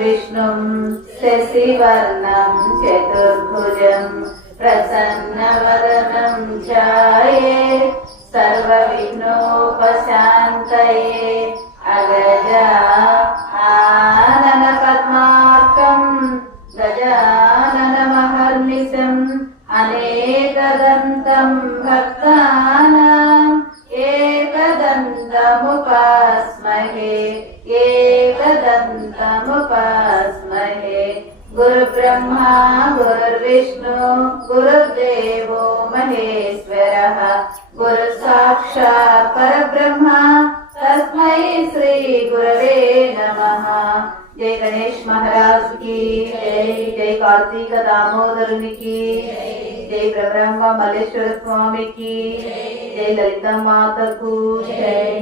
विष्णुं शशिवर्णं चतुर्भुजं प्रसन्नवदनं ध्यायेत् सर्वविघ्नोपशान्तये अगजा आननपद्मार्कं गजाननमहर्निशम् अनेकदन्तं भक्तानाम् एकदन्तमुपास्महे एकदन्तमुपास्महे। गुरुब्रह्मा गुरुर्विष्णु गुरुर्देवो महेश्वरः गुरुसाक्षात् परब्रह्म तस्मै श्री गुरवे नमः। जय गणेश महाराज की जय। जय कार्तिक दामोदरुनि की जय। ब्रह्म मल्लेश्वर स्वामी की जय। ललिता मातకు జై।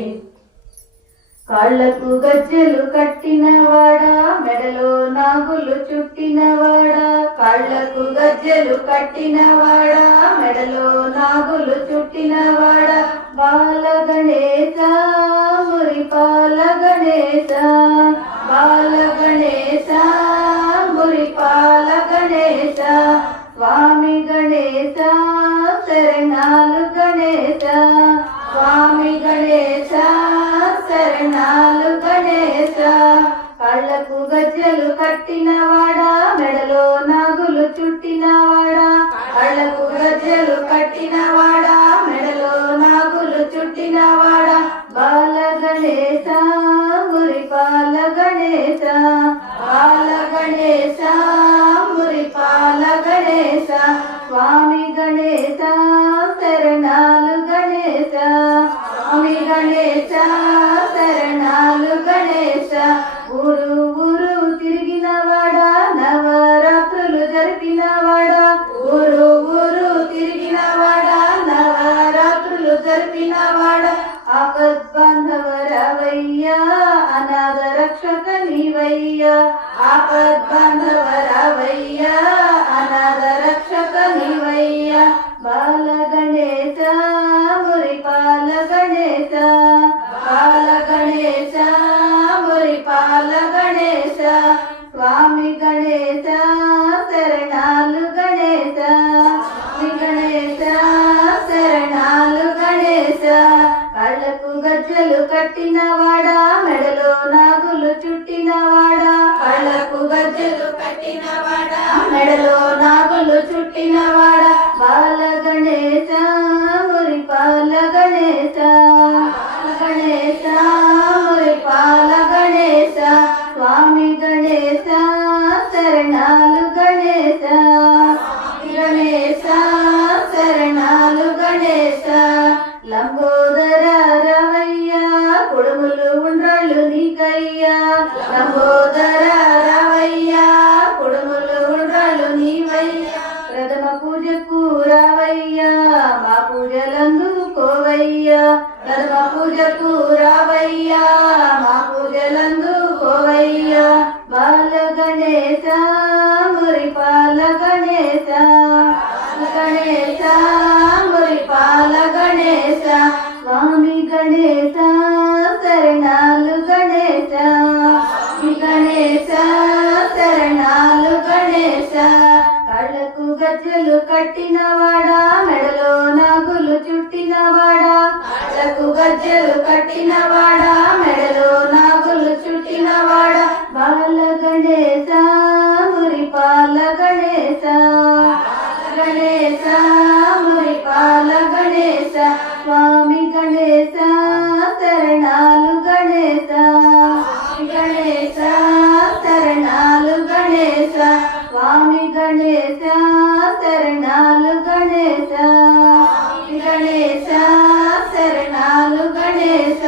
కాళ్ళకు గజ్జెలు కట్టినవాడా మెడలో నాగులు చుట్టినవాడా కాళ్ళకు గజ్జెలు కట్టినవాడా మెడలో నాగులు చుట్టినవాడా బాల గణేశ మురిపాల గణేశ బాల గణేశ మురిపాల గణేశ స్వామి గణేశ శరణాలు గణేశ స్వామి గణేశ శరణాలు గణేశ। కళ్ళకు గజ్జెలు కట్టినవాడా మెడలో నాగులు చుట్టినవాడా కళ్ళకు గజ్జెలు కట్టినవాడా మెడలో నాగులు చుట్టినవాడా బాల గణేశ మురిపాల గణేశ బాల గణేశ మురిపాల గణేశ స్వామి గణేశ శరణాలు గణేశ స్వామి గణేశ శరణాలు గణేశ। ఊరు ఊరు తిరిగినవాడా నవరాత్రులు జరిపినవాడా ఊరు ఊరు తిరిగినవాడా నవరాత్రులు జరిపినవాడా ఆపద్బాంధవరావయ్యా అనాథ రక్షక నీవయ్యా ఆపద్బాంధవరావయ్యా అనాథ రక్షక నీవయ్యా బాల గణేశ మురిపాల గణేశ బాల గణేశ మురిపాల గణేశ స్వామి గణేశ శరణాలు గణేశ స్వామి గణేశ శరణాలు గణేశ। కళ్ళకు గజ్జెలు కట్టినవాడా మెడలో నాగులు చుట్టినవాడా కళ్ళకు గజ్జెలు కట్టినవాడా మెడలో నాగులు చుట్టినవాడా బాల గణేశ మురిపాల గణేశ గణేశ మురిపాల గణేశ స్వామి గణేశ శరణాలు గణేశ గణేశ శరణాలు గణేశ। లంబోదర రవయ్యా కుడుములు ఉండ్రాళ్ళు నీకయ్యా లంబోదర రవయ్యా కుడుములు ఉండ్రాళ్ళు నీవయ్యా ప్రథమ పూజకు రావయ్యా మా పూజలందుకోవయ్యా ప్రథమ పూజకు రావయ్యా మా పూజలందుకోవయ్యా బాల గణేశ మురిపాల గణేశ గణేశ మురిపాల గణేశ స్వామి గణేశ శరణాలు గణేశ గణేశ శరణాలు గణేశ। కళ్ళకు గజ్జెలు కట్టినవాడా మెడలో నాగులు చుట్టినవాడా కళ్ళకు గజ్జెలు కట్టినవాడా మెడలో నాగులు చుట్టినవాడా బాల గణేశ మురిపాల గణేశ గణేశ మురిపాల గణేశ స్వామి గణేశ శరణాలు గణేశ గణేశ శరణాలు గణేశ స్వామి గణేశ శరణాలు గణేశ గణేశ శరణాలు గణేశ।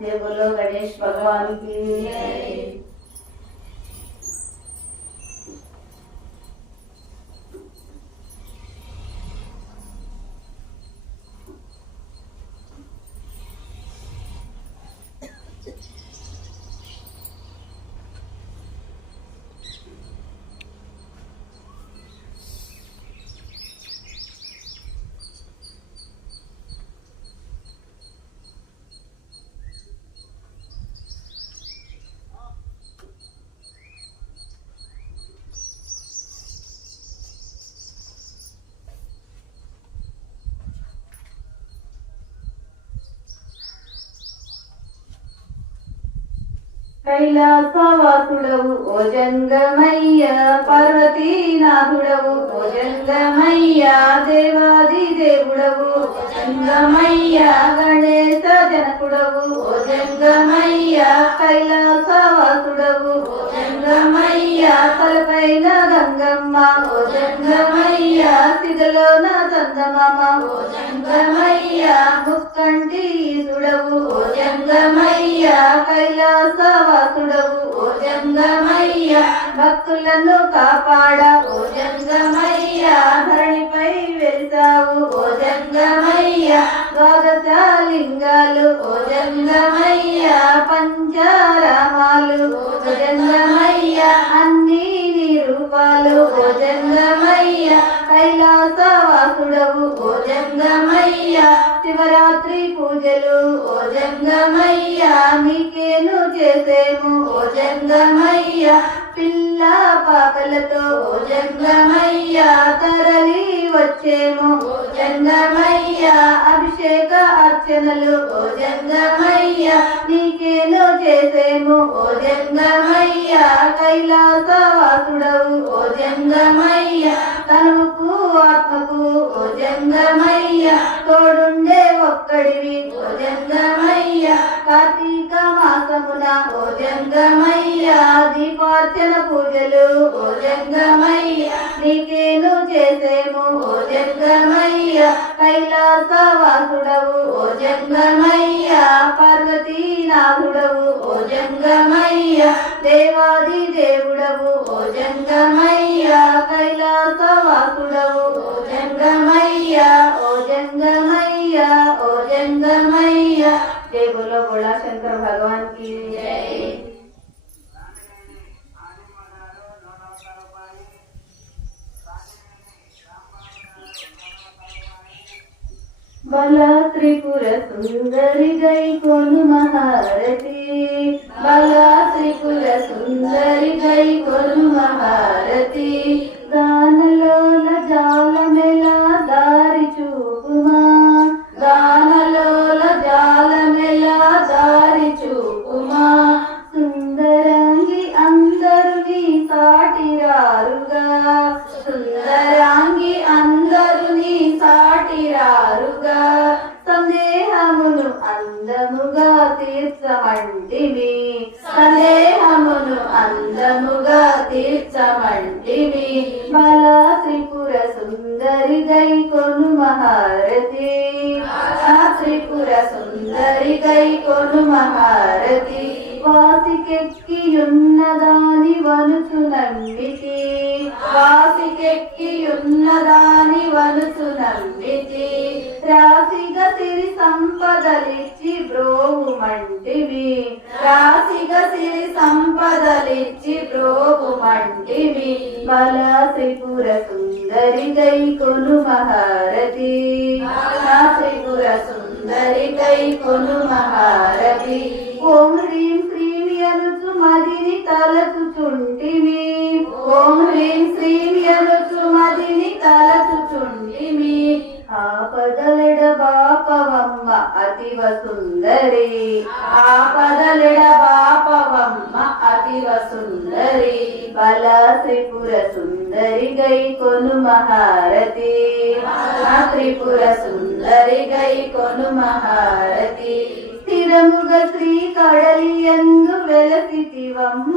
జయ బోలో గణేష్ భగవాన్ की కైలాసవాసుడవు ఓ జంగమయ్య, పార్వతీనాథుడవు ఓ జంగమయ్య, దేవాది దేవుడవు ఓ జంగమయ్య, గణేశ జనకుడవు ఓ జంగమయ్య, కైలాసవాసుడవు ఓ జంగమయ్య, తలపైన గంగమ్మ ఓ జంగమయ్య, సిగలోన చందమామ ఓ జంగమయ్య, ముక్కంటి ఈశుడవు ఓ జంగమయ్య, కైలాసవాసుడవు ఓ జంగమయ్య, భక్తులను కాపాడ ఓ జంగమయ్య, ధరణిపై వెలిసావు ఓ జంగమయ్య, ద్వాదశ లింగాలు ఓ జంగమయ్య, పంచరామాలు ఓ జంగమయ్య, అన్ని నీ రూపాలు ఓ జంగమయ్య, కైలాసవాసుడవు ఓ జంగమయ్య, శివరాత్రి పూజలు ఓ జంగమయ్య, నీకేను చేసేము ఓ జంగమయ్య, పిల్ల పాపలతో ఓ జంగమయ్య, తరలి వచ్చేము ఓ జంగమయ్య, అభిషేక అర్చనలు ఓ జంగమయ్య, నీకేను చేసేము ఓ జంగమయ్య, కైలాసవాసుడవు ఓ జంగమయ్య, తనువుకు ఆత్మకు ఓ జంగమయ్య, తోడుండే ఒక్కడివి ఓ జంగమయ్య, కార్తీక మాసమున ఓ జంగమయ్య, దీపార్చన పూజలు ఓ జంగమయ్య, నీకేను చేసేము ఓ జంగమయ్య, కైలాసవాసుడవు ఓ జంగమయ్య, పార్వతీనాథుడవు ఓ జంగమయ్య, దేవాది దేవుడవు ఓ జంగమయ్య, కైలాసవాసుడవు ఓ జంగమయ్య, ఓ జంగమయ్య, ఓ జంగమయ్య. జై బోలో బోళా శంకర్ భగవాన్ की जय. బల త్రిపుర సుందరి గై కొను మహారతి, బల త్రిపుర సుందరి గై కొను మహారతి, గానలోల జాలమెల దారి చూపుమా, గానలోల జాలమెల దారి చూపుమా, సుందరాంగి అందరు నీ సాటిరారుగా, సుందరాంగి అందరు నీ సాటిరారుగా, సందేహమును అందముగా తీర్చమంటివి, సందేహమును అందముగా తీర్చమంటివి, బల త్రిపుర సుందరి గై కొను మహారతి, త్రిపుర సుందరి గై కొను మహారతి, వాసికెక్కియున్నదాని వనుచు నమ్మితి, వాసికెక్కియున్నదాని వనుచు నమ్మితి, రాశిగా సిరి సంపదలిచ్చి బ్రోవుమంటివి, రాశిగా సిరి సంపదలిచ్చి బ్రోవుమంటివి, బల త్రిపుర సుందరి గై కొను మహారతి, త్రిపుర సుందరి గై కొను మహారతి, ఓం హ్రీం శ్రీం యనుచు మదిని తలచుచుంటివి, ఓం హ్రీం శ్రీం యనుచు మదిని తలచుచుంటివి, ఆపదలెడ బాపవమ్మ అతివ సుందరి, ఆపదలెడ బాపవమ్మ అతివ సుందరి, బల త్రిపుర సుందరి గై కొను మహారతి, త్రిపుర సుందరి గై కొను మహారతి, స్థిరముగ శ్రీ కడలియందు వెలసితివమ్మ,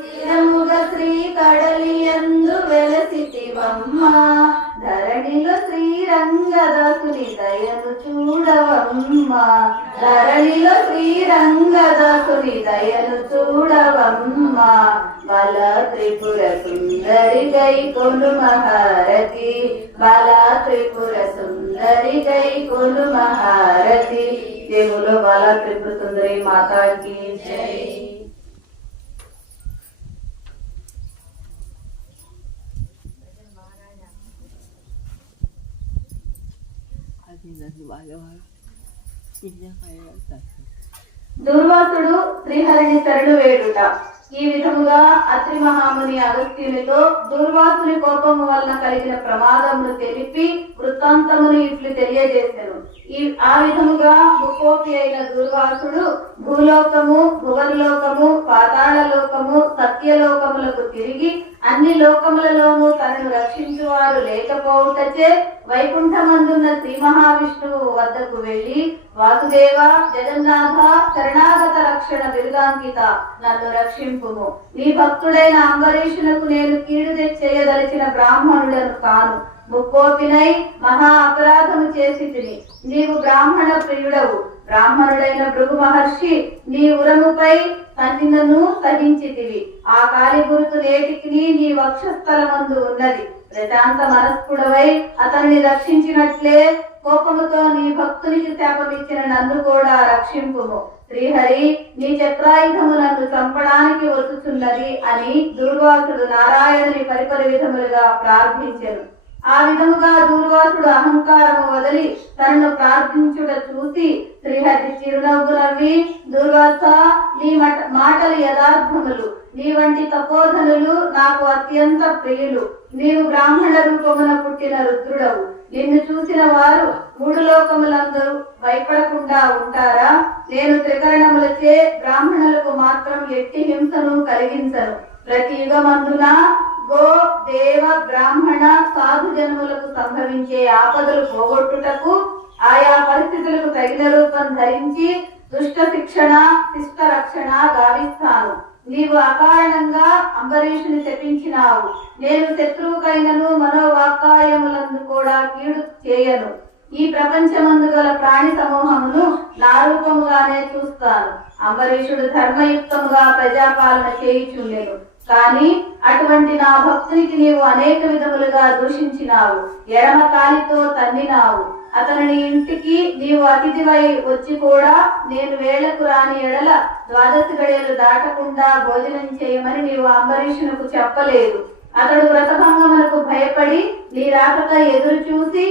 స్థిరముగ శ్రీ కడలియందు వెలసితివమ్మ, ధరణిలో శ్రీరంగదాసుని దయను చూడవమ్మ, ధరణిలో శ్రీరంగదాసుని దయను చూడవమ్మ, బల త్రిపుర సుందరి గై కొను మహారతి, బల త్రిపుర సుందరి గై కొను మహారతి. జై బోలో బాలా త్రిపుర సుందరి మాతా की जय. దుర్వాసుడు శ్రీహరిని శరణు వేడుట. ఈ విధముగా అత్రి మహాముని అగస్త్యునితో దూర్వాసుని కోపము వలన కలిగిన ప్రమాదమును తెలిపి వృత్తాంతమును ఇట్లు తెలియజేసెను. ఆ విధముగా ముక్కోపి అయిన దూర్వాసుడు భూలోకము, భువర్లోకము, పాతాళ లోకము, సత్యలోకములకు తిరిగి అన్ని లోకములలోనూ తనను రక్షించువారు లేకపోవుటచే వైకుంఠమందున్న శ్రీ మహావిష్ణువు వద్దకు వెళ్లి, వాసుదేవ, జగన్నాథ, శరణాగత రక్షణ బిరుదాంకిత, నన్ను రక్షింపుము. నీ భక్తుడైన అంబరీషునకు నేను కీడు చేయదలిచిన బ్రాహ్మణుడను కాను. ముక్కోపినై మహా అపరాధము చేసి తిని నీవు బ్రాహ్మణ ప్రియుడవు. బ్రాహ్మణుడైన భృగు మహర్షి నీ ఉరముపై తన్నినను సహించితివి. ఆ కాలి గురుతు నేటికి నీ వక్షస్థలమందు ఉన్నది. ప్రశాంత మనస్కుడవై అతన్ని రక్షించినట్లే కోపముతో నీ భక్తునికి శాపమిచ్చిన నన్ను కూడా రక్షింపుము. శ్రీహరి, నీ చక్రాయుధము నన్ను చంపడానికి వచ్చుచున్నది అని దూర్వాసుడు నారాయణుని పరిపరి విధములుగా ప్రార్థించెను. ఆ విధముగా దూర్వాసుడు అహంకారము వదిలి తనను ప్రార్థించుట చూసి శ్రీహరి చిరునవ్వు నవ్వి, దూర్వాస, నీ మాటలు యథార్థములు. నీ వంటి తపోధనులు నాకు అత్యంత ప్రియులు. నీవు బ్రాహ్మణ రూపమున పుట్టిన రుద్రుడవు. నిన్ను చూసిన వారు మూడు లోకములందరూ భయపడకుండా ఉంటారా? నేను త్రికరణములచే బ్రాహ్మణులకు మాత్రం ఎట్టి హింసను కలిగించను. ప్రతి యుగమందున గో, దేవ, బ్రాహ్మణ, సాధు జన్ములకు సంభవించే ఆపదలు పోగొట్టుటకు ఆయా పరిస్థితులకు తగిన రూపం ధరించి దుష్ట శిక్షణ, శిష్ట రక్షణ గావిస్తాను. నీవు అకారణంగా అంబరీషుని శపించినావు. నేను శత్రువుకైనను మనోవాక్కాయములందు కూడా కీడు చేయను. ఈ ప్రపంచమందు గల ప్రాణి సమూహమును నా రూపముగానే చూస్తాను. అంబరీషుడు ధర్మయుక్తముగా ప్రజాపాలన చేయుచుండెను. కాని అటువంటి నా భక్తునికి నీవు అనేక విధములుగా దూషించినావు. ఎడమ కాలితో తన్నినావు. అతని ఇంటికి నీవు అతిథివై వచ్చి కూడా నేను వేళకు రాని ఎడల 12 గడియలు దాటకుండా భోజనం చేయమని నీవు అంబరీషునకు చెప్పలేదు. అతడు వ్రతభంగమునకు భయపడి నీ రాకకై ఎదురు చూసి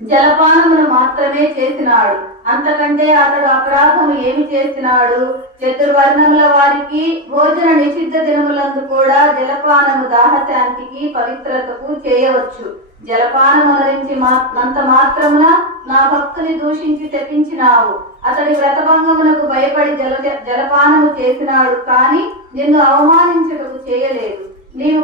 జలపానమును మాత్రమే చేసినాడు. అంతకంటే అతడు అపరాధము ఏమి చేసినాడు? చతుర్వర్ణముల వారికి భోజన నిషిద్ధ దినములందు కూడా జలపానము దాహశాంతికి, పవిత్రతకు చేయవచ్చు. జలపానం అనరించి అంత మాత్రమున నా భక్తుని దూషించి తెప్పించినావు. అతడి వ్రతభంగమునకు భయపడి జలపానము చేసినాడు, కాని నిన్ను అవమానించుటకు చేయలేదు. నీవు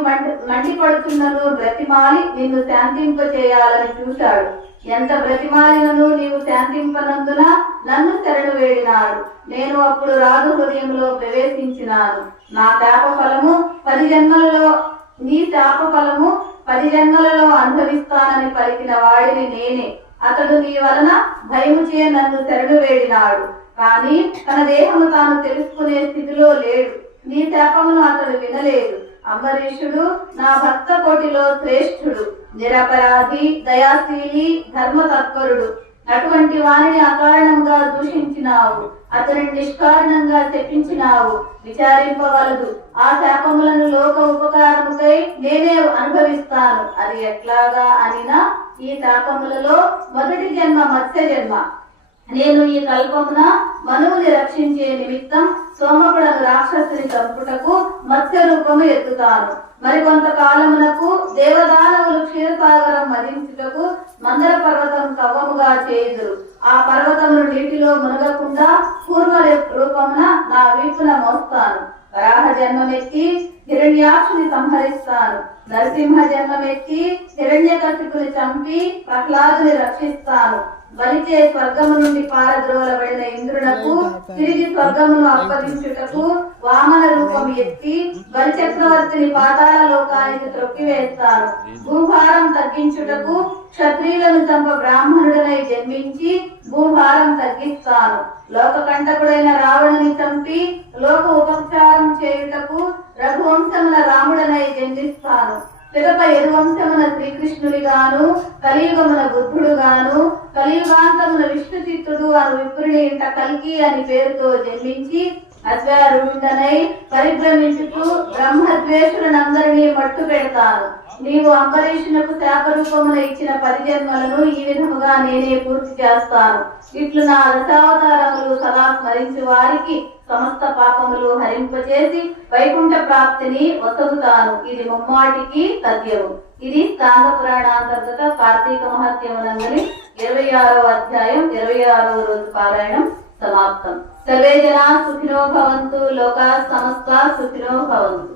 మండిపడుతున్నను బ్రతిమాలి నిన్ను శాంతింప చేయాలని చూశాడు. ఎంత బ్రతిమాలినను నీవు శాంతింపనందున నన్ను శరణు వేడినాడు. నేను అప్పుడు రాజు హృదయంలో ప్రవేశించినాను. నా శాప ఫలము 10 జన్మలలో, నీ శాప ఫలము 10 జన్మలలో అనుభవిస్తానని పలికిన వాడిని నేనే. అతడు నీ వలన భయముచే నన్ను శరణు వేడినాడు, కానీ తన దేహము తాను తెలుసుకునే స్థితిలో లేడు. నీ శాపమును అతడు వినలేదు. అంబరీషుడు నా భక్త కోటిలో శ్రేష్ఠుడు, నిరపరాధి, దయాశీలి, ధర్మ తత్పరుడు. అటువంటి వాణిని అకారణంగా దూషించినావు. అతనిని నిష్కారణంగా శపించినావు. విచారింపవలదు. ఆ శాపములను లోక ఉపకారముకై నేనే అనుభవిస్తాను. అది ఎట్లాగా అనినా, ఈ శాపములలో మొదటి జన్మ మత్స్య జన్మ. నేను ఈ కల్పమున మనువుని రక్షించే నిమిత్తం సోమకుడను రాక్షసుని చంపుటకు మత్స్య రూపము ఎత్తుతాను. మరికొంత కాలమునకు దేవదానవులు క్షీరసాగరం మదించుటకు మందర పర్వతం కవ్వముగా చేయుదురు. ఆ పర్వతమును నీటిలో మునగకుండా పూర్వ రూపమున నా వీపున మోస్తాను. వరాహ జన్మమెత్తి హిరణ్యాక్షుని సంహరిస్తాను. నరసింహ జన్మమెత్తి హిరణ్యకశిపుని చంపి ప్రహ్లాదుని రక్షిస్తాను. బలిచే స్వర్గము నుండి పారద్రోలబడిన ఇంద్రునకు తిరిగి స్వర్గమును అప్పగించుటకు వామన రూపం ఎత్తి బలిచక్రవర్తిని పాతాళ లోకానికి త్రొక్కివేస్తాను. భూభారం తగ్గించుటకు క్షత్రియులను చంప బ్రాహ్మణుడనై జన్మించి భూభారం తగ్గిస్తాను. లోకకంటకుడైన రావణుని చంపి లోక ఉపచారం చేయుటకు రఘువంశమున రాముడనై జన్మిస్తాను. పిదప యదువంశమున శ్రీకృష్ణుడిగాను, కలియుగమున బుద్ధుడుగాను, కలియుగాంతమున విష్ణు చిత్తుడు అను విప్రుని ఇంట కల్కి అని పేరుతో జన్మించి అశ్వారూఢుడనై పరిభ్రమించుతూ బ్రహ్మద్వే రాగద్వేషులనందరినీ మట్టు పెడతాను. నీవు అంబరీషునకు శాప రూపమున ఇచ్చిన 10 జన్మలను ఈ విధముగా నేనే పూర్తి చేస్తాను. ఇట్లు నా దశావతారములు సదా స్మరించు వారికి సమస్త పాపములు హరింపచేసి వైకుంఠ ప్రాప్తిని ఒసగుతాను. ఇది ముమ్మాటికి సత్యము. ఇది స్కాంద పురాణాంతర్గత కార్తీక మహత్యమునందరి 26వ అధ్యాయం 26వ రోజు పారాయణం సమాప్తం. సర్వే జనా సుఖినో భవంతు. లోకా సమస్తా సుఖినో భవంతు.